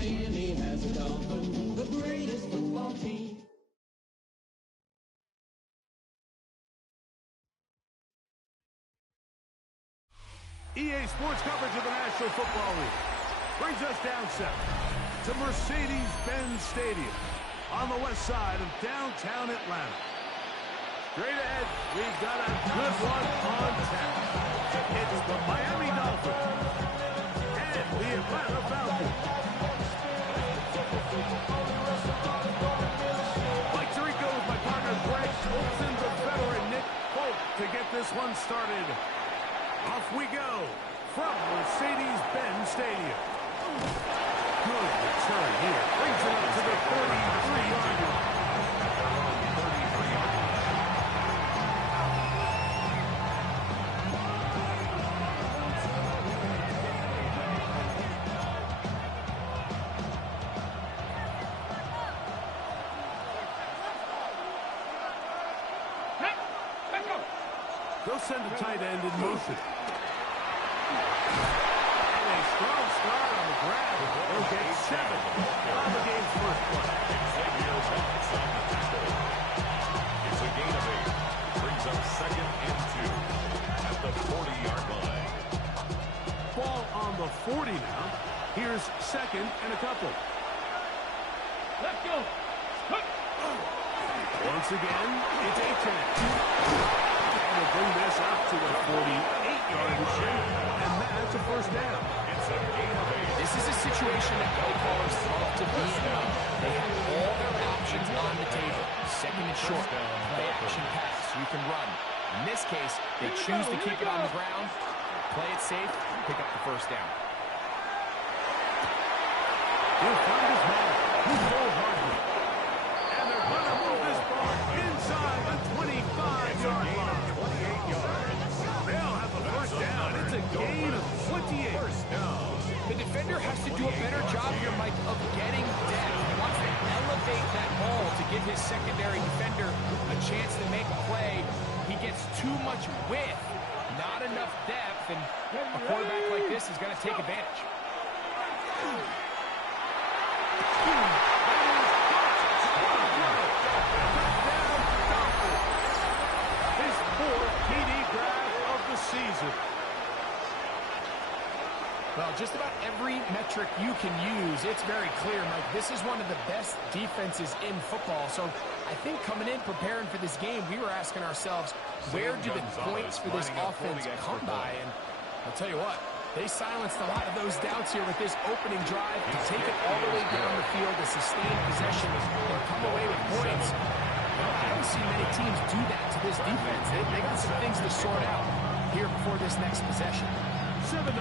Miami has the Dolphins, the greatest football team. EA Sports coverage of the National Football League brings us down south to Mercedes-Benz Stadium on the west side of downtown Atlanta. Straight ahead, we've got a good one on tap. It's the Miami Dolphins and the Atlanta Falcons. Mike Tirico with my partner Greg Olsen, the veteran Nick Folk to get this one started. Off we go from Mercedes-Benz Stadium. Good return here. Brings it up to the 33-yard line. They'll send a tight end in motion. And a strong start on the grab. They'll get 7 on the game's first play. It's a gain of 8. Brings up 2nd and 2 at the 40-yard line. Ball on the 40 now. Here's 2nd and a couple. Let's go. Once again, it's a 10. Will bring this out to a 48-yard shot, and that's a first down. It's a gain of 8. This is a situation that play callers love to be in. They have all their options on the table. 2nd and short, play action pass, you can run. In this case, they choose to keep it on the ground, play it safe, pick up the first down. He'll find his man, who's wholeheartedly. And they're going to move this ball inside the 25-yard line. It's a gain of 28. The defender has to do a better job here, Mike, of getting depth. He wants to elevate that ball to give his secondary defender a chance to make a play. He gets too much width, not enough depth, and a quarterback like this is going to take advantage. His 4th TD grab of the season. Well, just about every metric you can use, it's very clear, Mike. This is one of the best defenses in football. So I think coming in, preparing for this game, we were asking ourselves, where do the points for this offense come by? And I'll tell you what, they silenced a lot of those doubts here with this opening drive to take it all the way down the field, to sustain possession, and come away with points. Well, I don't see many teams do that to this defense. They got some things to sort out here before this next possession. 7-0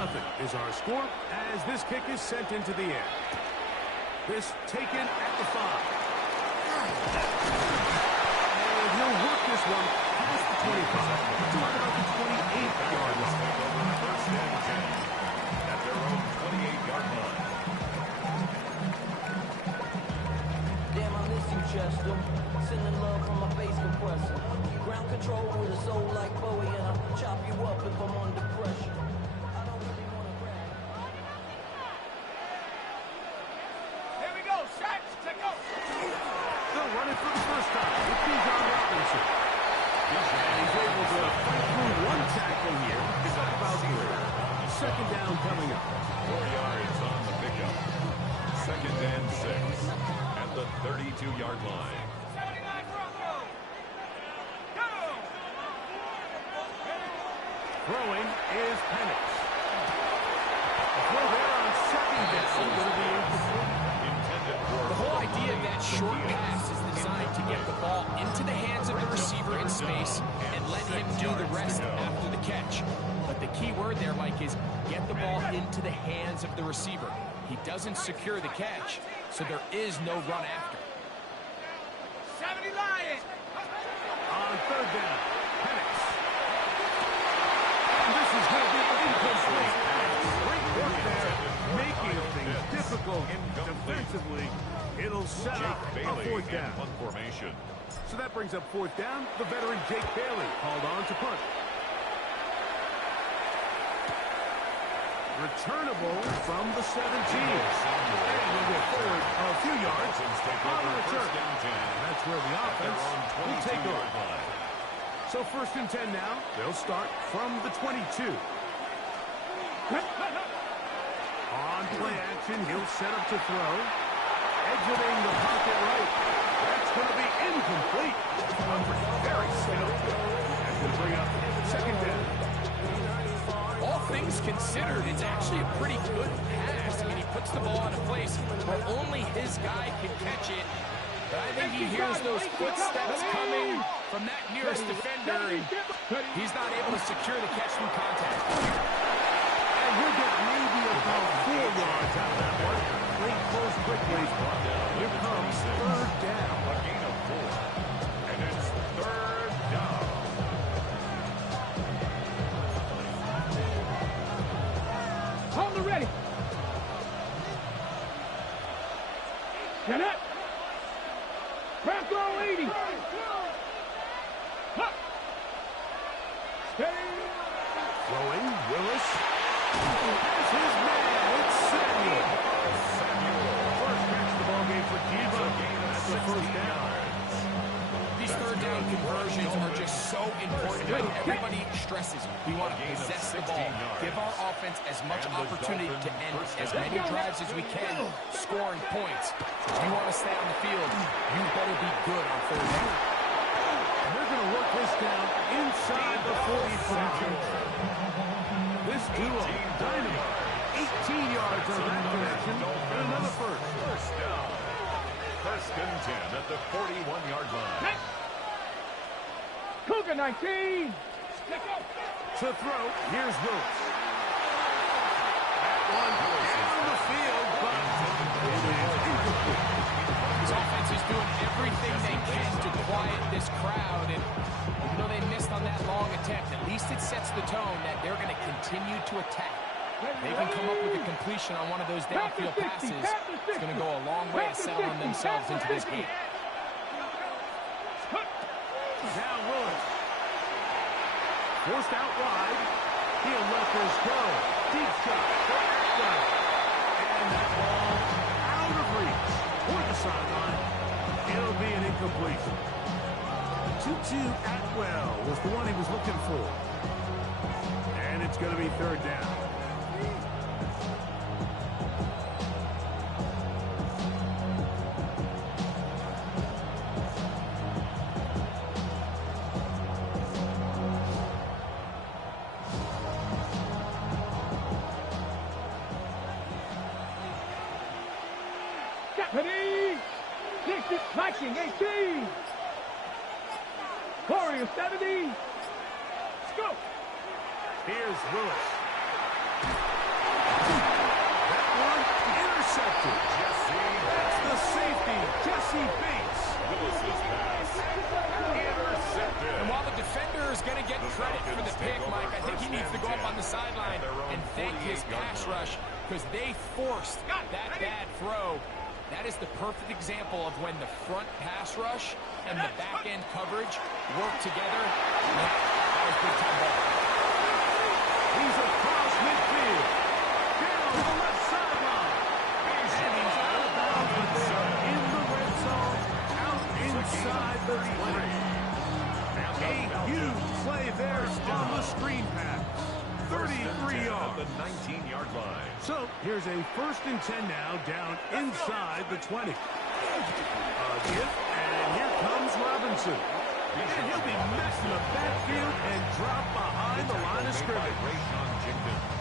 is our score as this kick is sent into the air. This taken at the 5. And he'll work this one past the 25 to about the 28-yard line. First and 10 at their own 28-yard line. Damn, I miss you, Chester. Sending love from my bass compressor. Ground control with a soul like Bowie, and I'll chop you up if I'm under pressure. Second down coming up. 4 yards on the pickup. 2nd and 6 at the 32-yard line. Throwing is Penix. The throw there on 2nd down will be incomplete. The whole idea of that short pass is designed to get the ball into the hands of the receiver in space and let him do the rest after the catch. But the key word there, Mike, is get the ball into the hands of the receiver. He doesn't secure the catch, so there is no run after. 70 Lions! On 3rd down, Penix. And this is going to be incomplete. Great work there, making things difficult defensively. It'll set up a 4th down. Punt formation. So that brings up 4th down. The veteran Jake Bailey called on to punt. Returnable from the 17. And we'll get forward a few yards on the return. That's where the offense will take over. So 1st and 10 now. They'll start from the 22. On play action, he'll set up to throw. Exiting the pocket right. That's going to be incomplete. Very still. That's going to bring up 2nd down. All things considered, it's actually a pretty good pass. I mean, he puts the ball in a place where only his guy can catch it. But I think he hears those footsteps coming from that nearest defender, and he's not able to secure the catch from contact. And he'll get maybe about 4 yards out of that one. Late close quickly. Here comes 3rd down. A gain of 4. And it's 3rd down. Hold the ready. Get up. Crack all 80. Up. Stay. Throwing, Willis. There's his man. It's Samuel. First catch the ball game for Diva. That's the 1st down. These 3rd down conversions are just so important. Everybody stresses we want to possess the ball, give our offense as much opportunity to end as many drives as we can, scoring points. If you want to stay on the field, you better be good on 3rd down. And they're going to work this down inside the 40. This duo, dynamite. 18 yards on that connection, and another first. First down. 1st and 10 at the 41-yard line. Cougar 19. To throw, here's Willis. That one down the field, but it is incomplete. This offense is doing everything they can to quiet this crowd, and even though they missed on that long attempt, at least it sets the tone that they're going to continue to attack. They can come up with a completion on one of those downfield passes. It's going to go a long way to settling themselves into this game. Now Willis. Forced out wide. He'll let this go. Deep shot. And that ball out of reach. Toward the sideline. It'll be an incompletion. Tutu Atwell was the one he was looking for. And it's going to be 3rd down. Deputy. 60. Viking 18. Warrior 70. Let's go. Here's Willis. That one intercepted. That's the safety, Jesse Bates. Willis's pass. Intercepted. And while the defender is going to get credit for the pick, Mike, I think he needs to go up on the sideline and thank his pass rush because they forced that bad throw. That is the perfect example of when the front pass rush and the back end coverage work together. That was big time ball. He's across midfield. Down to the left sideline. And he's out of bounds, but they're in the red zone, out inside the 20. A huge play there on the screen pass. 33 yards. The 19-yard line. So here's a 1st and 10 now, down inside the 20. Gift, and here comes Robinson. And he'll be messing the backfield and drop behind the line of scrimmage.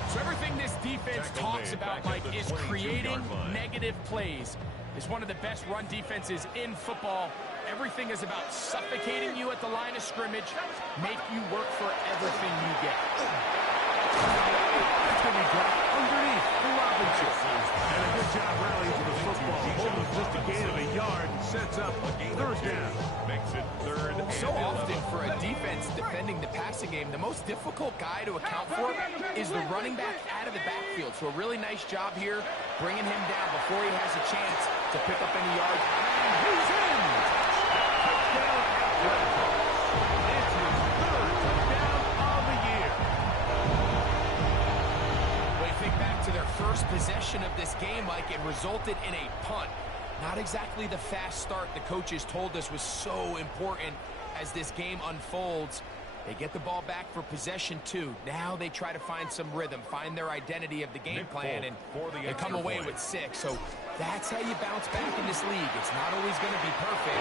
So everything this defense talks about, Mike, is creating negative plays. It's one of the best run defenses in football. Everything is about suffocating you at the line of scrimmage, make you work for everything you get. That's going to be dropped underneath for Robinson. And a good job rallying to the football. Holds just a gain of a yard and sets up 3rd down. Makes it 3rd and So often for a defense defending the passing game, the most difficult guy to account for is the running back out of the backfield. So a really nice job here, bringing him down before he has a chance to pick up any yards. And he's in. Touchdown Atlanta. It's his 3rd touchdown of the year. When you think back possession of this game, Mike. It resulted in a punt. Not exactly the fast start the coaches told us was so important as this game unfolds. They get the ball back for possession 2. Now they try to find some rhythm, find their identity of the game plan, and they come away with 6. So that's how you bounce back in this league. It's not always going to be perfect.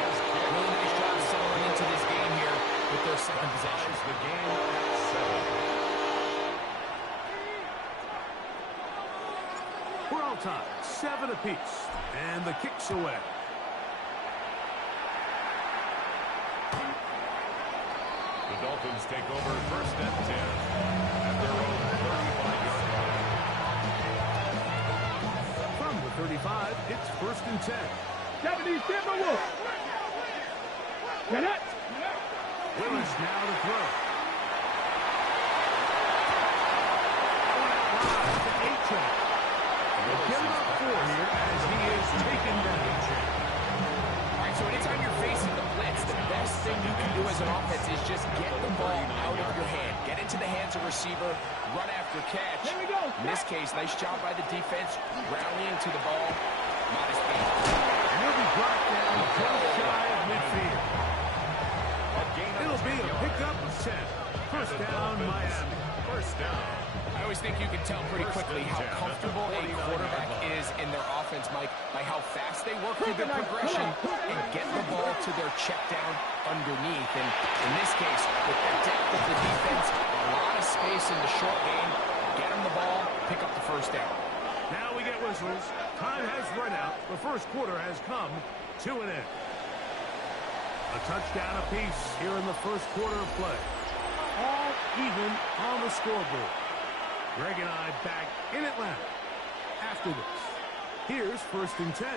Really nice job settling into this game here with their second possession. The game at 7. We're all tied, 7 apiece, and the kick's away. The Dolphins take over first and 10 at their own 35-yard line. From the 35, it's first and 10. 70, Timberwolves. Get it. Willis now to throw. To A-Track. They'll get him up 4 here as he is taken down. All right, so anytime you're facing the blitz, the best thing you can do as an offense is just get the ball out of your hand. Get into the hands of receiver, run after catch. Here we go. In this case, nice job by the defense, rallying to the ball. Modest gain. And he'll be brought down just shy of midfield. It'll be a pickup of 10. First down, Miami. First down. I always think you can tell pretty quickly how comfortable a quarterback is in their offense, Mike, by how fast they work through their progression and get the ball to their check down underneath. And in this case, with the depth of the defense, a lot of space in the short game, get them the ball, pick up the first down. Now we get whistles. Time has run out. The first quarter has come to an end. A touchdown apiece here in the first quarter of play. All even on the scoreboard. Greg and I back in Atlanta after this. Here's first and 10.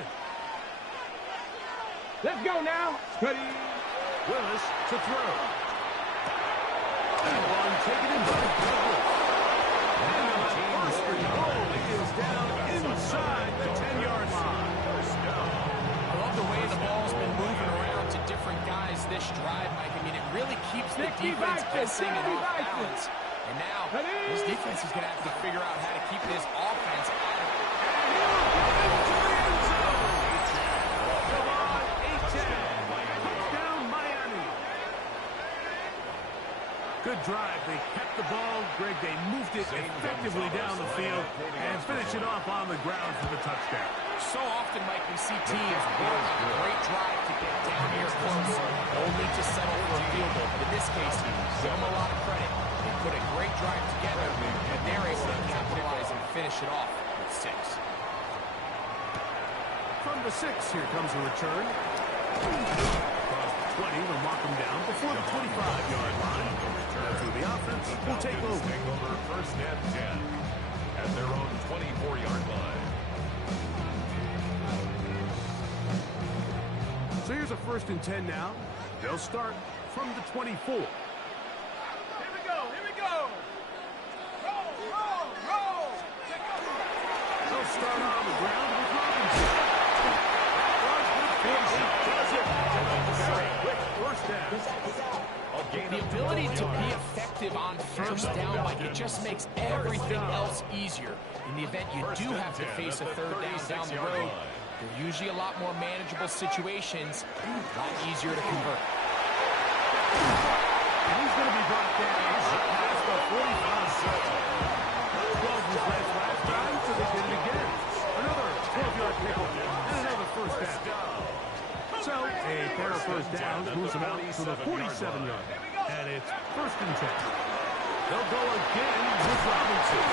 Let's go now. Ready. Willis to throw. That one taken in by Douglas. And on that first and goal, he is down inside the 10-yard line. I love the way the ball's been moving around to different guys this drive, Mike. I mean, it really keeps the defense guessing and off balance. And now, this defense is going to have to figure out how to keep this offense out of it. Come on, 8-10. Touchdown, Miami. Good drive. They kept the ball. Greg, they moved it effectively down the field and finish it off on the ground for the touchdown. So often, Mike, we see teams work on a great drive to get down here close, only to settle for a field goal. But in this case, give them a lot of credit. They put a great drive together, and they're able to capitalize and finish it off with 6. From the 6, here comes a return. Across the 20, they'll mark him down before the 25-yard line. That's where the offense will take over. First and 10 at their own 24-yard line. So here's a first and 10 now. They'll start from the 24. Here we go. Here we go. Roll, roll, roll. They'll start on the ground with Robinson. The ability to be effective on first down, Mike, it just makes everything else easier. In the event you do have to face a third down the road, they're usually a lot more manageable situations, a lot easier to convert. And he's going to be brought down past the 45. 12 was last time, so they did it again. Another 12-yard pickup and another first down. So a pair of first downs moves them out to the 47-yard. And it's first and 10. They'll go again with Robinson.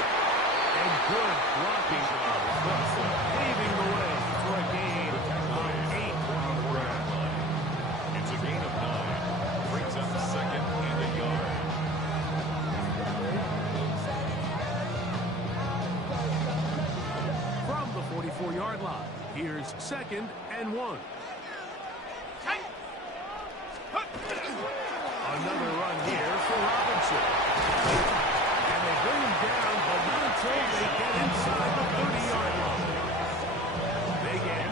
And good blocking of Russell, paving the way for a gain of 8 on the ground. It's a gain of 9. Brings up second and a yard. From the 44-yard line, here's second and 1. Another run here for Robinson. And they bring him down, but not until they get inside the 30-yard line. They get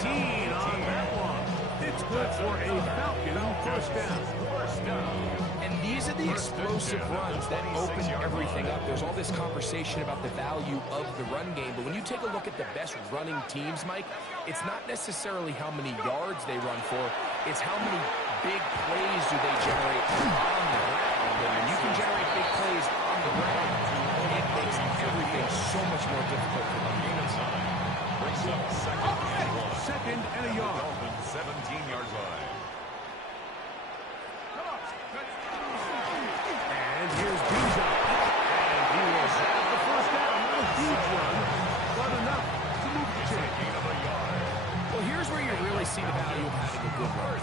18 on that one. It's good for a Falcon first down. And these are the the explosive runs that open everything up. There's all this conversation about the value of the run game, but when you take a look at the best running teams, Mike, it's not necessarily how many yards they run for, it's how many big plays do they generate on the ground. And when you can generate big plays on the ground, it makes everything so much more difficult for them. Brings up second and 1. Second and a yard. Dolphins 17 yards line. And here's Bijan. And he will have the first down. Not a huge run, but enough to move the chain. Well, here's where you really see the value of having a good run.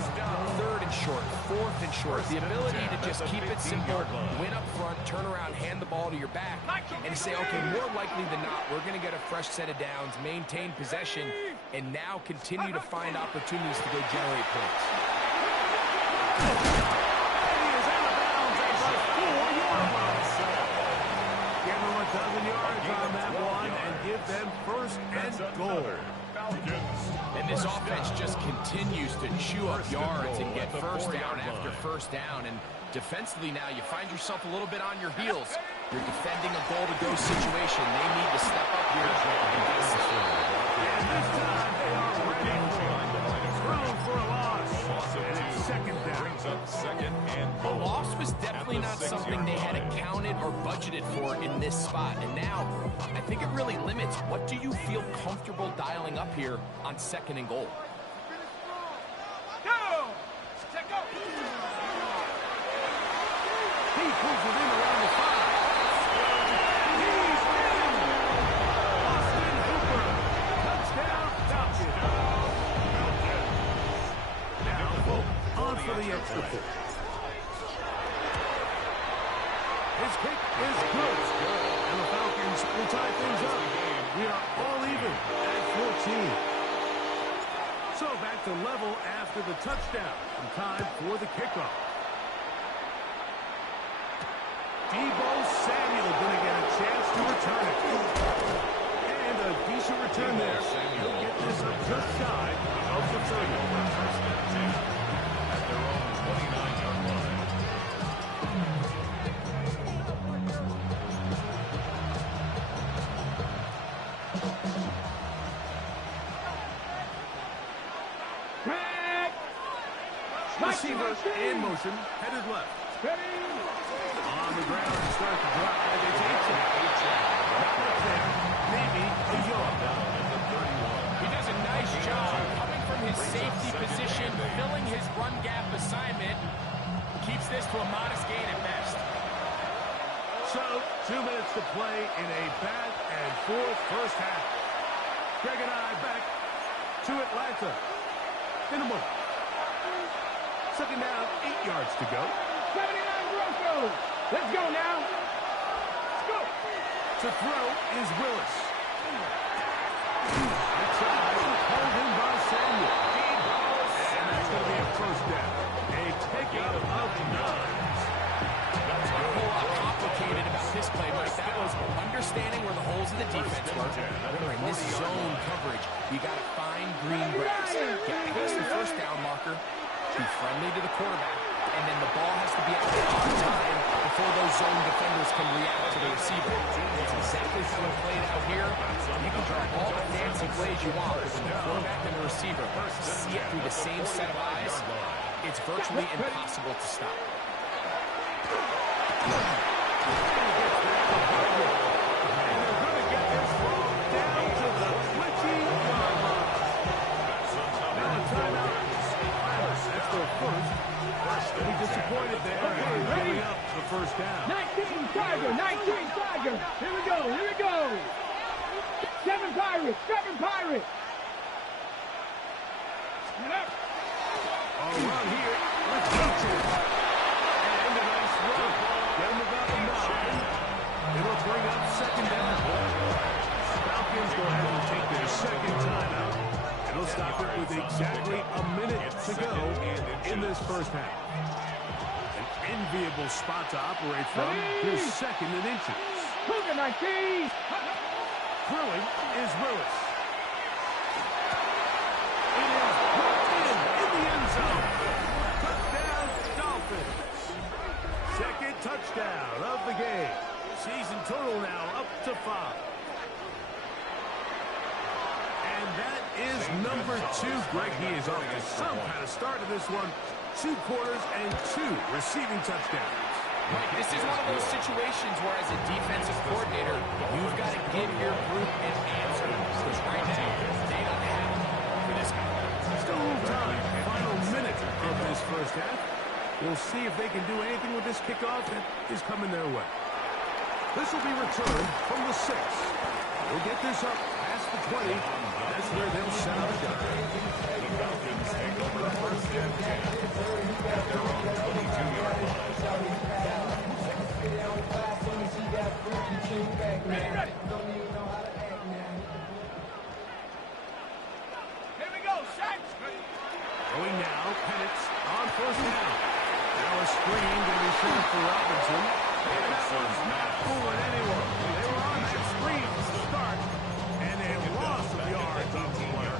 Third and short, fourth and short. The ability to just keep it simple, win up front, turn around, hand the ball to your back, and say, okay, more likely than not, we're going to get a fresh set of downs, maintain possession, and now continue to find opportunities to go generate points. Give them 1,000 yards on that one and give them first and goal. And this offense just continues to chew up yards and get first down after first down. And defensively now, you find yourself a little bit on your heels. You're defending a goal-to-go situation. They need to step up here and get a stop. And this time they are ready thrown for a loss. And it's second down. Brings up second and A goal. loss was definitely not something they had accounted or budgeted for in this spot. And now, I think it really limits what do you feel comfortable dialing up here on second and goal. Go! Check go! He pulls it in around the 5. He's in! Austin Hooper. Touchdown, Falcons. Now, on for the extra point. His kick is good. And the Falcons will tie things up. We are all even at 14. So back to level after the touchdown. And time for the kickoff. Deebo Samuel going to get a chance to return it. And a decent return there. He'll get this up just shy of the 30. At their own 29-yard line. Receiver in motion, headed left. On the ground to start the drive. It's there, maybe a yard. He does a nice job coming from his safety position, filling his run gap assignment. Keeps this to a modest gain at best. So, 2 minutes to play in a back and forth first half. Greg and I back to Atlanta in a moment. Second down, 8 yards to go. 79 Broncos! Let's go now! Let's go! To throw is Willis. Outside, pulled in by Samuel. And that's going to be a first down. A pickup of 9. That's a whole lot complicated about this play, Mike. That was understanding where the holes of the defense were. Remember, in this zone coverage, you got to find green grass. Get past the first down marker, be friendly to the quarterback, and then the ball has to be out there on time before those zone defenders can react to the receiver. That's exactly how it played out here. You can draw all the fancy plays you want, but when the quarterback and the receiver see it through the same set of eyes, it's virtually impossible to stop. Disappointed there. Ready up the first down. 19 Tiger! 19 Tiger! Here we go! Here we go! 7 Pirates! 7 Pirates! Get up! All run here with Coaches. And a nice run. Get him about 9. It'll bring up second down. Falcons go ahead and take their second timeout. It'll stop it with exactly a minute to go in this first half. An enviable spot to operate from. Here's second and inches. Cougar 19! Throwing is Willis. It is put in the end zone. Touchdown, Dolphins. Second touchdown of the game. Season total now up to 5. And that is number 2. Greg, he is off to some kind of start to this one. 2 quarters and 2 receiving touchdowns. Mike, this is one of those situations where as a defensive coordinator, you've got to give your group an answer. Because right now, they don't have it for this guy. Still a little time. Final minute of this first half. We'll see if they can do anything with this kickoff that is coming their way. This will be returned from the 6. We'll get this up past the 20. That's where they'll set up shop. The Falcons take over the first and 10 at their own 22-yard line. Here we go, Shanks. Going now, Penix on first down. Now a screen going to be shown for Robinson. And that one's not fooling anyone. They were on that screen to start, and they lost some yards on the play.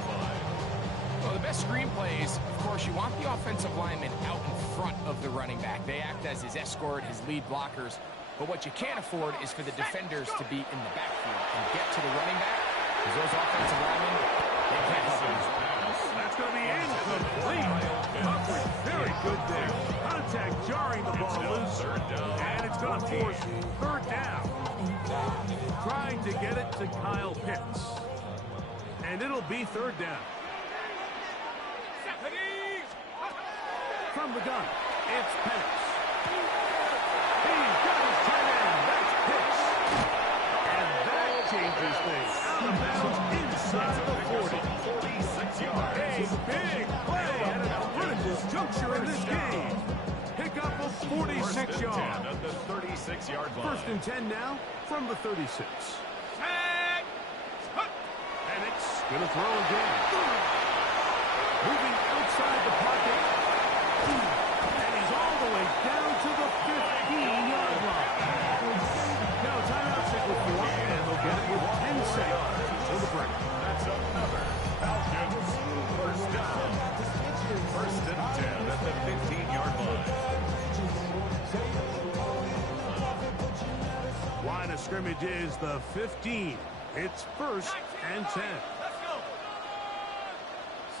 Well, the best screen plays, of course, you want the offensive lineman out in front of the running back. They act as his escort, his lead blockers. But what you can't afford is for the defenders to be in the backfield and get to the running back. Because those offensive linemen, they can't help him. That's going to be incomplete. Coverage very good there. Contact jarring the ball loose. And it's going to force third down. Trying to get it to Kyle Pitts. And it'll be third down. From the gun, it's Penix. He's got his tight end. That's Pitts. And that changes things. Out of bounds inside the 40. 46 yards. A big play at a critical juncture in this game. Pick up of 46 yards. At the 36-yard line. First and 10 now from the 36. Penix going to throw again. Moving outside the pocket. And he's all the way down to the 15-yard line. Now timeout signal for, and they'll get it with 10 seconds until the break. That's another Falcons first down. First and 10 at the 15-yard line. Line of scrimmage is the 15. It's first and 10. Let's go.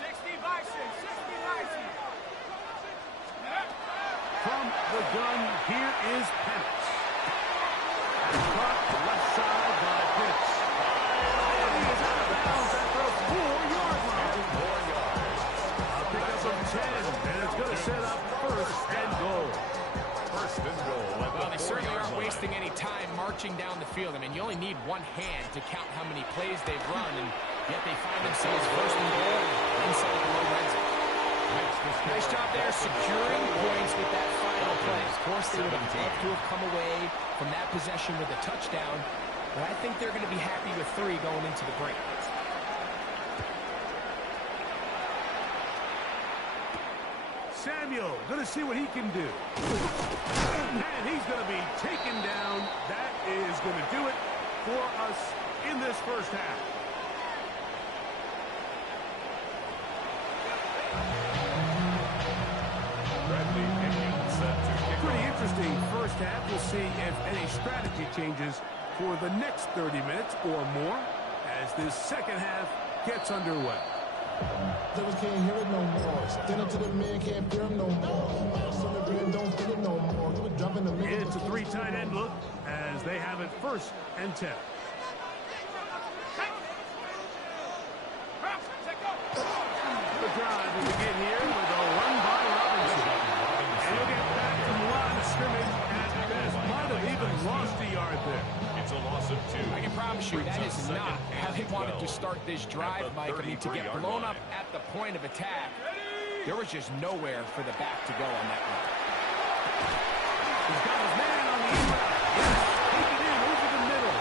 60 Bison, 60 Bison. From the gun, here is Penix. Caught left side by Pitts. And he is out of bounds at the 4-yard line. 4 yards. A pickup of 10, and it's going to set up first and goal. First and goal. Well, they certainly aren't wasting any time marching down the field. I mean, you only need one hand to count how many plays they've run, and yet they find themselves first and goal inside the low red zone. Nice job there securing points with that final play. Of course, they would have loved to have come away from that possession with a touchdown, but I think they're going to be happy with 3 going into the break. Samuel going to see what he can do. And he's going to be taken down. That is going to do it for us in this first half. Pretty interesting first half. We'll see if any strategy changes for the next 30 minutes or more as this second half gets underway. Players can't hear it no more. Stand up to the man, can't fear him no more. Son of Grand don't feel it no more. You were dropping the man. It's a 3 tight end look as they have it first and 10. The drive will begin here with a run by Robinson. And he'll get back from the line of scrimmage at best. Might have even lost a yard there. It's a loss of 2. I can promise you that is not how they wanted to start this drive, Mike. I mean, to get blown up at the point of attack, there was just nowhere for the back to go on that run. He's got his man on the inside. Yes, take it in over the middle.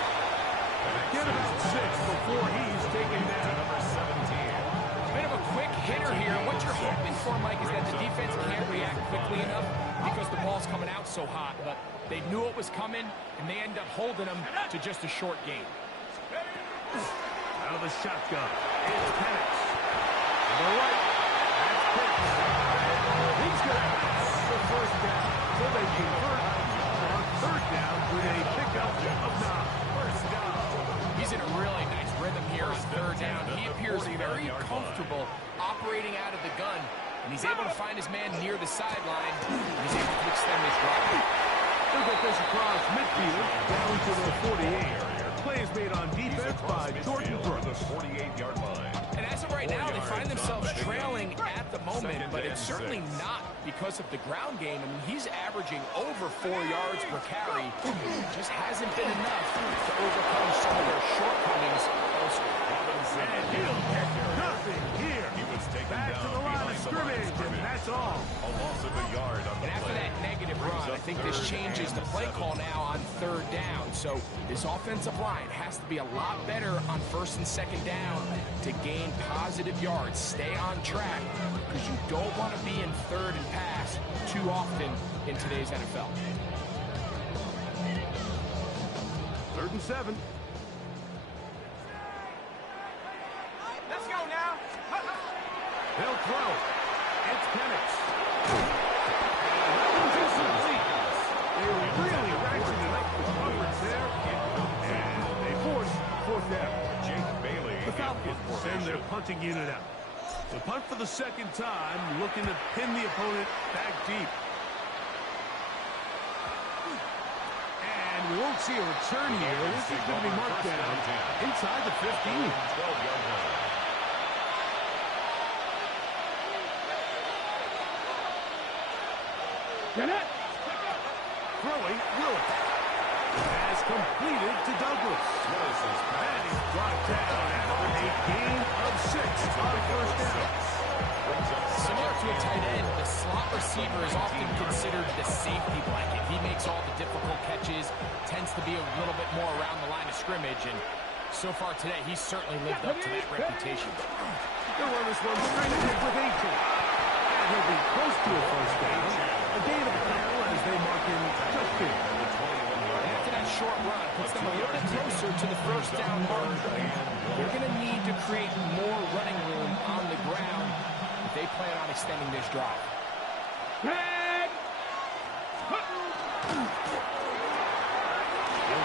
Get about 6 before he's taken down. Number 17. Bit of a quick hitter here. What you're hoping for, Mike, is that the defense can't react quickly enough because the ball's coming out so hot. But they knew it was coming, and they end up holding them to just a short game. Out of the shotgun, it's Penix. To the right, that's Pitts. He's going to have the first down. So they convert on appears very comfortable operating out of the gun, and he's able to find his man near the sideline. He's able to extend this drive. They'll get this across midfield, down to the 48. Play is made on defense by Jordan Brooks. The 48-yard line. And as of right now, they find themselves trailing at the moment, but it's certainly not because of the ground game. I mean, he's averaging over 4 yards per carry. Just hasn't been enough to overcome some of their shortcomings elsewhere. And he'll get nothing here. He was taken Back down to the line of scrimmage, and that's all. A loss of a yard on the And after play. that negative run, I think this changes the play call now on 3rd down. So this offensive line has to be a lot better on 1st and 2nd down to gain positive yards. Stay on track, because you don't want to be in 3rd and pass too often in today's NFL. 3rd and 7. Let's go now. They'll throw. It's Penix. They really ratcheted up the coverage there, and they force 4th down. Jake Bailey. The Falcons send their punting unit out. The punt for the 2nd time, looking to pin the opponent back deep. And we won't see a return here. This is going to be marked down inside the 15. 12-yard line. Throwing, Willis. Has completed to Douglas. And he's brought down after a gain of 6 on 1st down. Similar to a tight end, the slot receiver is often considered the safety blanket. He makes all the difficult catches, tends to be a little bit more around the line of scrimmage, and so far today, he's certainly lived up to that reputation. They'll run this one straight ahead with 18. And he'll be close to a 1st down. A gain of a couple as they mark in just here. And after that short run, puts them a little bit closer to the 1st down mark. They're going to need to create more running room on the ground if they plan on extending this drive. He'll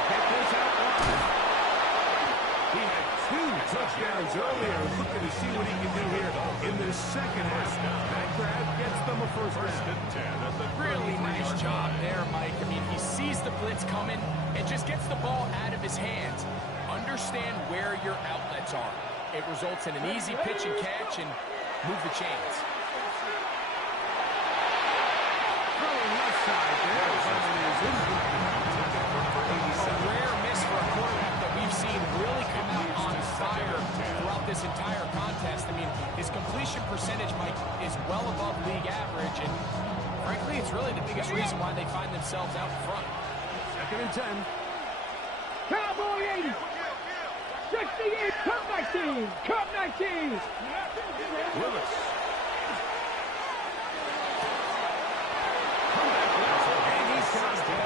get this out wide. He had 2 touchdowns earlier. Looking to see what he can do here in this 2nd half. That grab gets them a 1st down. Really nice job there, Mike. I mean, he sees the blitz coming and just gets the ball out of his hands. Understand where your outlets are. It results in an easy pitch and catch and move the chains. Throwing left side there. A rare miss for a quarterback that we've seen really come out on fire throughout this entire contest. I mean, his completion percentage, Mike, is well above league average, and frankly, it's really the biggest reason why they find themselves out front. 2nd and 10. Cowboy 80. 68. Cup 19. Cup 19. Willis. And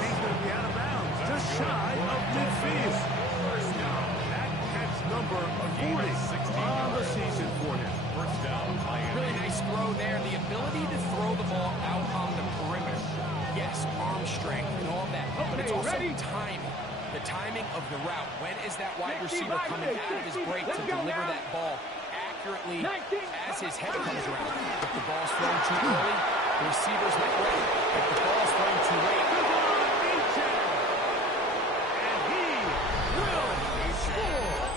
he's going to be out of bounds. Just shy of midfield. That catch number 40 on the season for him. 1st down, Miami. Really nice throw there. The ability to throw the ball out on the perimeter. Yes, arm strength and all that, but it's also timing. The timing of the route. When is that wide receiver coming out of his break to deliver that ball accurately as his head comes around? If the ball's thrown too early, the receiver's not ready. If the ball's thrown too late, And he will score.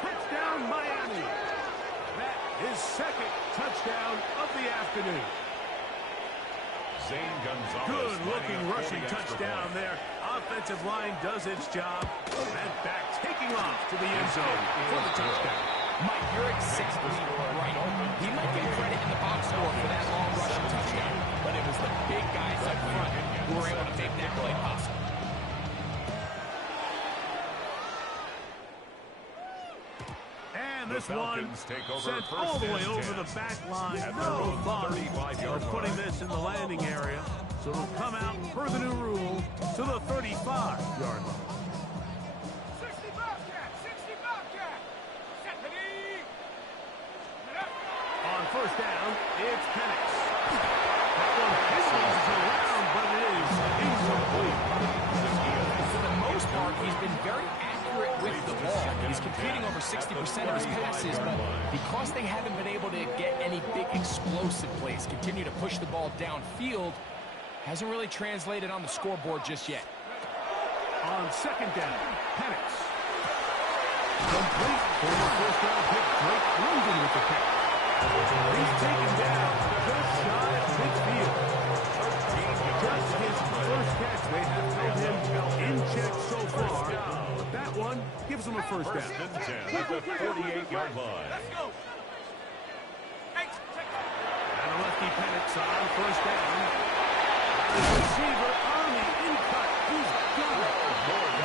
Touchdown, Miami. That is 2nd touchdown of the afternoon. Zane Gonzalez. Good-looking rushing touchdown there. Offensive line does its job. And back taking off to the end zone for the touchdown. Mike, you're exactly right. He might get credit in the box score for that long rushing touchdown, but it was the big guys up front who were able to make that play possible. And this one take over sent 1st all the way and over 10. the back line. At No their own thought 35-yard of putting line. this in the landing area. So it'll come out per the new rule to the 35-yard line. 60 Bobcat. 60 Bobcat. Set the knee. On 1st down, it's Penix. That one whistles around, but it is incomplete. For the most part, he's been very accurate with the ball. He's over 60% of his passes, but because they haven't been able to get any big explosive plays, continue to push the ball downfield, hasn't really translated on the scoreboard just yet. On second down, Penix. Complete for the first-round pick, Drake London with the catch. He's taken down just shy of midfield. Just his first catch. They have held him in check so far. But that one gives him a first down. First and 10 at the 48-yard line. And a lefty Penix on first down. The receiver on the in-cut. He's got it.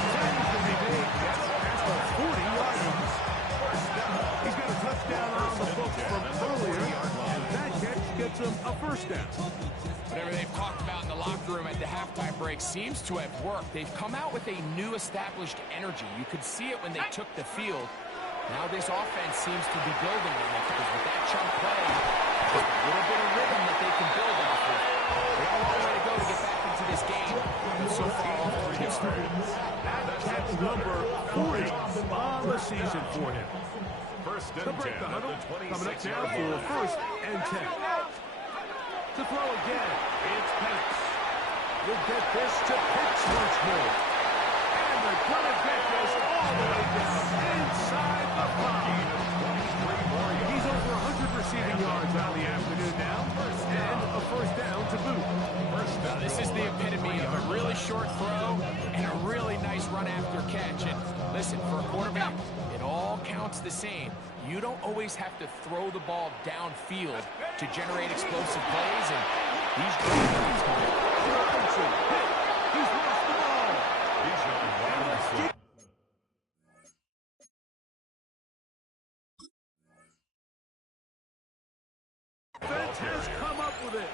That is going to be big. That's the 40-yard line. He's got a touchdown on the books from earlier. And that catch gets him a first down. Whatever they've talked about in the locker room at the halftime break seems to have worked. They've come out with a new established energy. You could see it when they took the field. Now this offense seems to be building on it because with that chunk play, just a little bit of rhythm that they can build off of. They got a long way to go to get back into this game, but so far off to a good start. That's catch number 40 on the season for him. First To and 10 break the at huddle, the coming up now 26-yard for line. first and 10. To throw again, it's Penix. We'll get this to Pitts once more. And they're going to get this all the way down inside the 5. He's over 100 receiving yards on the afternoon now, and a first down to boot. Now, this is the epitome of a really short throw and a really nice run after catch. And listen, for a quarterback, it all counts the same. You don't always have to throw the ball downfield to generate explosive plays, and these great plays come in. Robinson, hit. He's lost the ball. Defense has come up with it.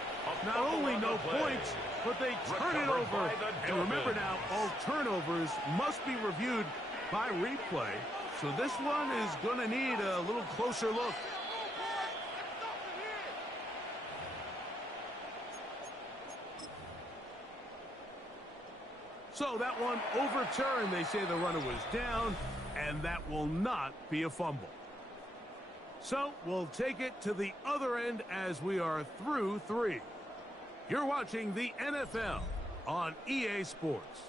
Not only no points, but they turn it over. And remember now, all turnovers must be reviewed by replay. So this one is going to need a little closer look. So that one overturned. They say the runner was down, and that will not be a fumble. So we'll take it to the other end as we are through 3. You're watching the NFL on EA Sports.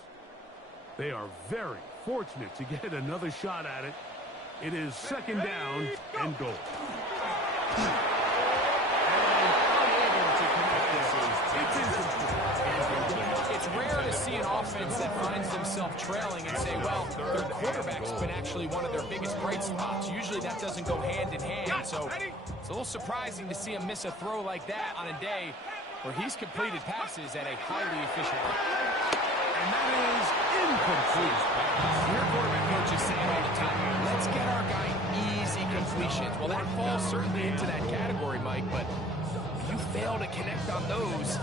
They are very fortunate to get another shot at it. It is second down and goal. And unable to connect this. It's incomplete. It's rare to see an offense that finds themselves trailing and say, well, their quarterback's been actually one of their biggest bright spots. Usually that doesn't go hand in hand, so it's a little surprising to see him miss a throw like that on a day where he's completed passes at a highly efficient rate. And that is incomplete. Your quarterback coaches say it all the time, let's get our guy easy completions. Well, that falls certainly into that category, Mike, but if you fail to connect on those,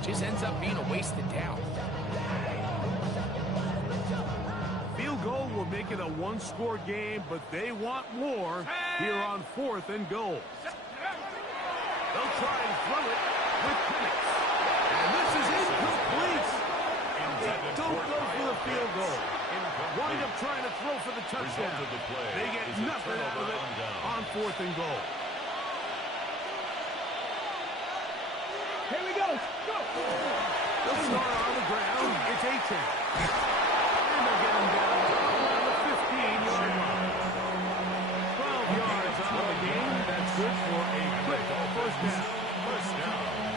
it just ends up being a wasted down. Field goal will make it a one-score game, but they want more here on 4th and goal. They'll try and throw it with Penix. And this is incomplete. They don't go for the field goal. Wind up trying to throw for the touchdown. They get nothing out of it on 4th and goal. Here we go. Go. They'll start on the ground. It's A-10. And they'll get him down around the 15-yard line. 12 yards on the game. That's good for a quick first down.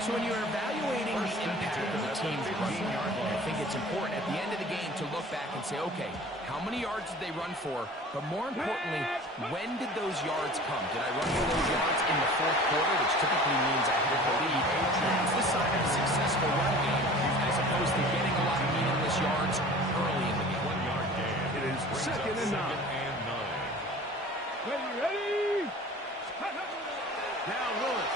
So when you're evaluating the impact of the team's rushing yard line, I think it's important at the end of the game to look back and say, okay, how many yards did they run for? But more importantly, when did those yards come? Did I run for those yards in the 4th quarter, which typically means I had the lead? That's the sign of a successful run game, as opposed to getting a lot of meaningless yards early in the game. 1-yard gain. It is second and 9. Ready? Now Willis.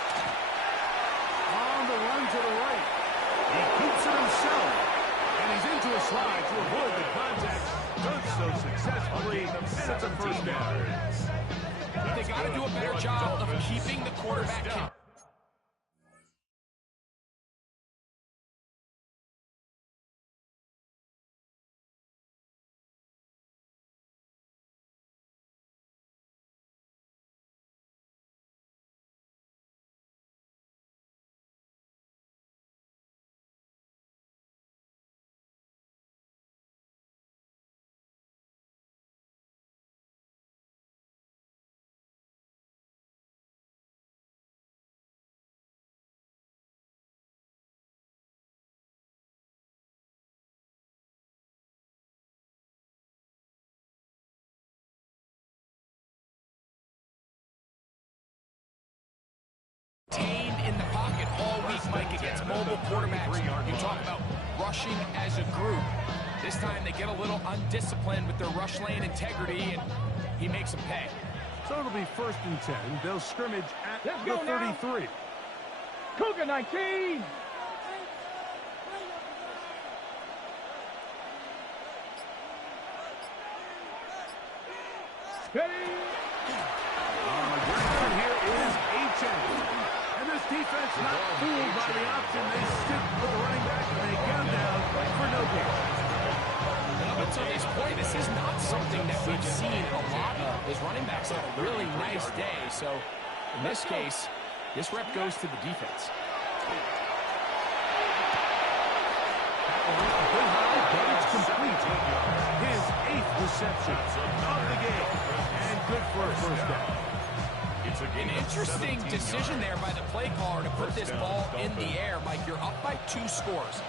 On the run to the right. He keeps it himself. And he's into a slide to avoid the contact. Does so successfully. And it's a first down. They got to do a better job of keeping the quarterback Contained in the pocket all week, Mike, against mobile quarterbacks. You talk about rushing as a group. This time they get a little undisciplined with their rush lane integrity, and he makes them pay. So it'll be 1st and 10. They'll scrimmage at Let's the go now. 33. Cougar 19. Ready? On the ground here is H.N. And this defense not fooled by the option. They stick with the running back, and they get him down for no gain. Up until this point, this is not something that we've seen a lot of. His running backs had a really nice day. So in this case, this rep goes to the defense. Good high, but it's complete. His 8th reception of the game. And good for a first down. An interesting decision there by the play caller to put this ball in the air. Mike, you're up by 2 scores.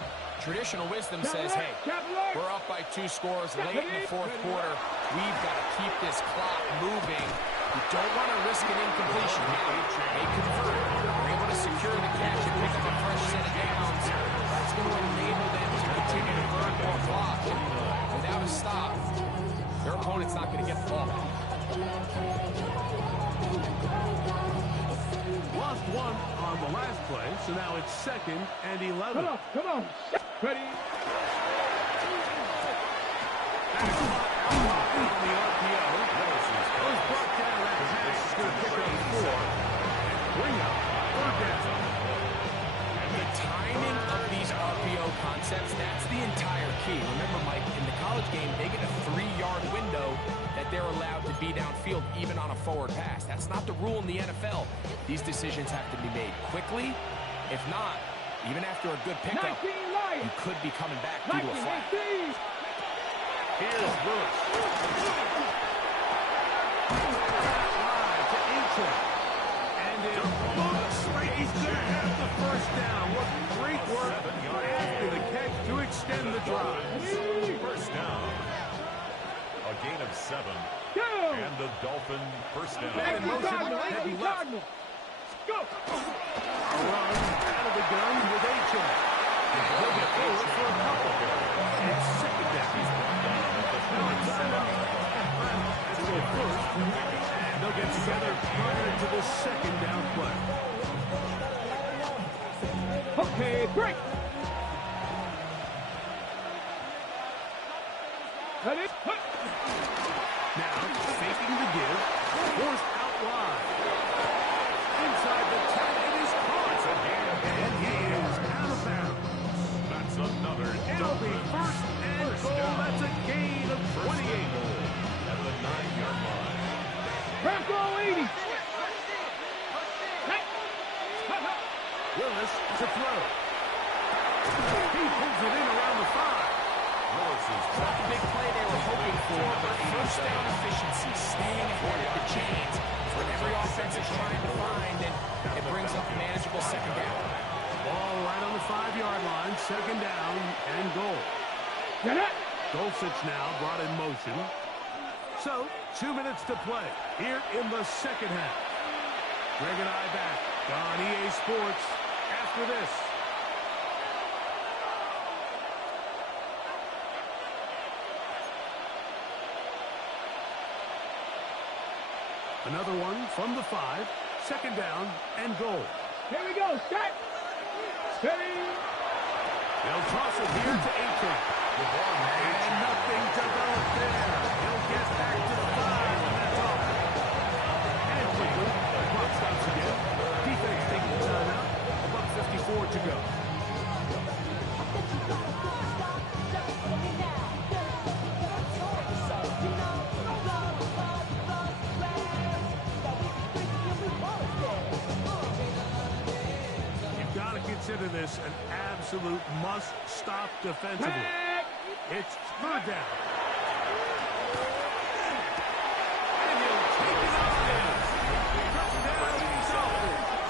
Traditional wisdom says, hey, we're up by 2 scores late in the 4th quarter. We've got to keep this clock moving. You don't want to risk an incompletion. They convert. They're able to secure the catch and pick up a fresh set of downs. That's going to enable them to continue to burn more clock. And without a stop, their opponent's not going to get the ball back. Lost 1 on the last play, so now it's 2nd and 11. Come on. Ready? That's caught out on the RPO. Those brought down. That pass is going to pick up 4 and bring up 3rd down. The timing of these RPO concepts, that's the entire key. Remember, Mike, in the college game, they get a 3-yard window that they're allowed to be downfield even on a forward pass. That's not the rule in the NFL. These decisions have to be made quickly. If not, even after a good pickup, you could be coming back due to a flag. Here's Lewis. To H.N. And it looks like he's going to have the first down. What great work after the catch to extend the drive. First down. A gain of 7. And the Dolphin first down. Man in motion, heading left. Go! A run out of the gun with H.N. He'll get forward for a couple. It's 2nd down. That's their first. And they'll get together prior to the 2nd down play. Okay, break! Ready? Now, faking the give, forced out wide. Inside the 10, it is caught. And he is out of bounds. That's another It'll be 1st and goal. That's a gain of 28. At the 9-yard line. Bronco 80! Willis to throw. He pulls it in around the 5. Willis is Not the big play they were hoping for, but first down efficiency, staying ahead of the chains. It's what every offense is trying to find, and it brings up a manageable 2nd down. Ball right on the 5-yard line. 2nd down and goal. Dulcich now brought in motion. So, 2 minutes to play here in the 2nd half. Greg and I back on EA Sports after this. Another one from the 5. 2nd down and goal. Here we go, set! Steady! They'll toss it here to H.N. And nothing developed there. He'll get back to the 5, and that's all. And quickly, the clock stops again. Defense taking the timeout. $1:54 to go. You've got to consider this an absolute must-stop defensively. It's 3rd down. And he'll take it on in.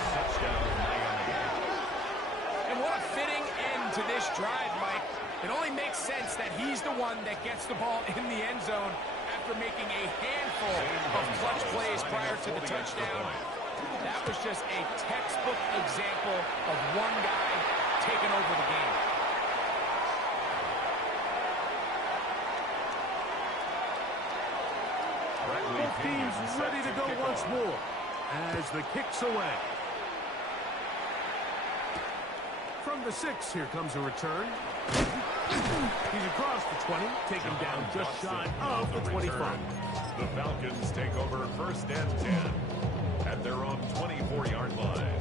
Touchdown, Miami. And what a fitting end to this drive, Mike. It only makes sense that he's the one that gets the ball in the end zone after making a handful of clutch plays prior to the touchdown. That was just a textbook example of one guy taking over the game. Both teams ready to go once more as the kick's away. From the 6, here comes a return. He's across the 20, taken down just shy of the 25. The Falcons take over 1st and 10 at their own 24-yard line.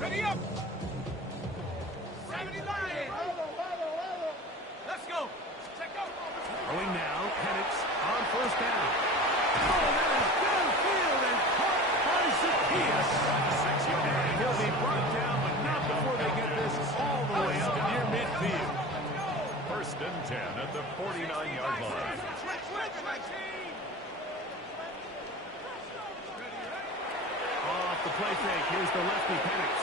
Ready up! 70 line! Let's go! Check go! Going now, Penix on 1st down. Oh, that is downfield and caught by Zacchaeus. And he'll be brought down, but not before they get this all the way up near midfield. 1st and 10 at the 49-yard line. Off the play fake, here's the lefty Penix.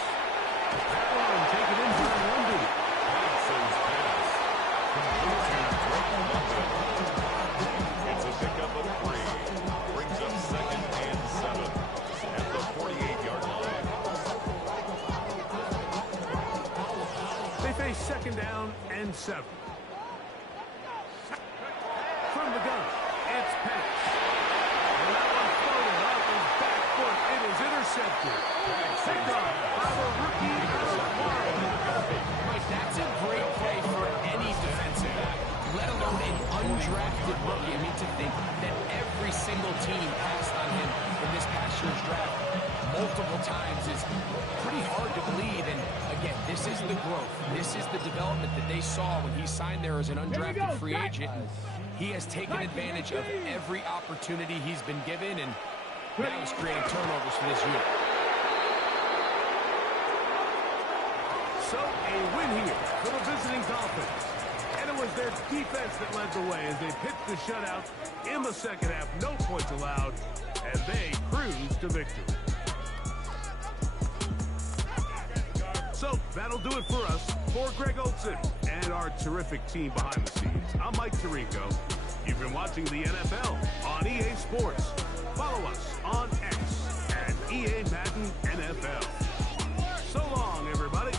That one taken in by London. Passes pass. Complete to Drake London. It's a pickup of 3. Brings up 2nd and 7 at the 48-yard line. They face 2nd down and 7. From the gun, it's Penix. And that one floated off his back foot. It is intercepted. Picked off by the rookie out of Florida. Mike, that's a great play for any defensive back, let alone an undrafted rookie. I mean, to think that every single team passed on him in this past year's draft multiple times is pretty hard to believe. And again, this is the growth. This is the development that they saw when he signed there as an undrafted free agent. And he has taken advantage of every opportunity he's been given, and now he's creating turnovers for this unit. So a win here for the visiting Dolphins. And it was their defense that led the way as they picked the shutout in the 2nd half. No points allowed, and they cruised to victory. So that'll do it for us. For Greg Olson and our terrific team behind the scenes, I'm Mike Tirico. You've been watching the NFL on EA Sports. Follow us on X at EA Madden NFL. So long, everybody.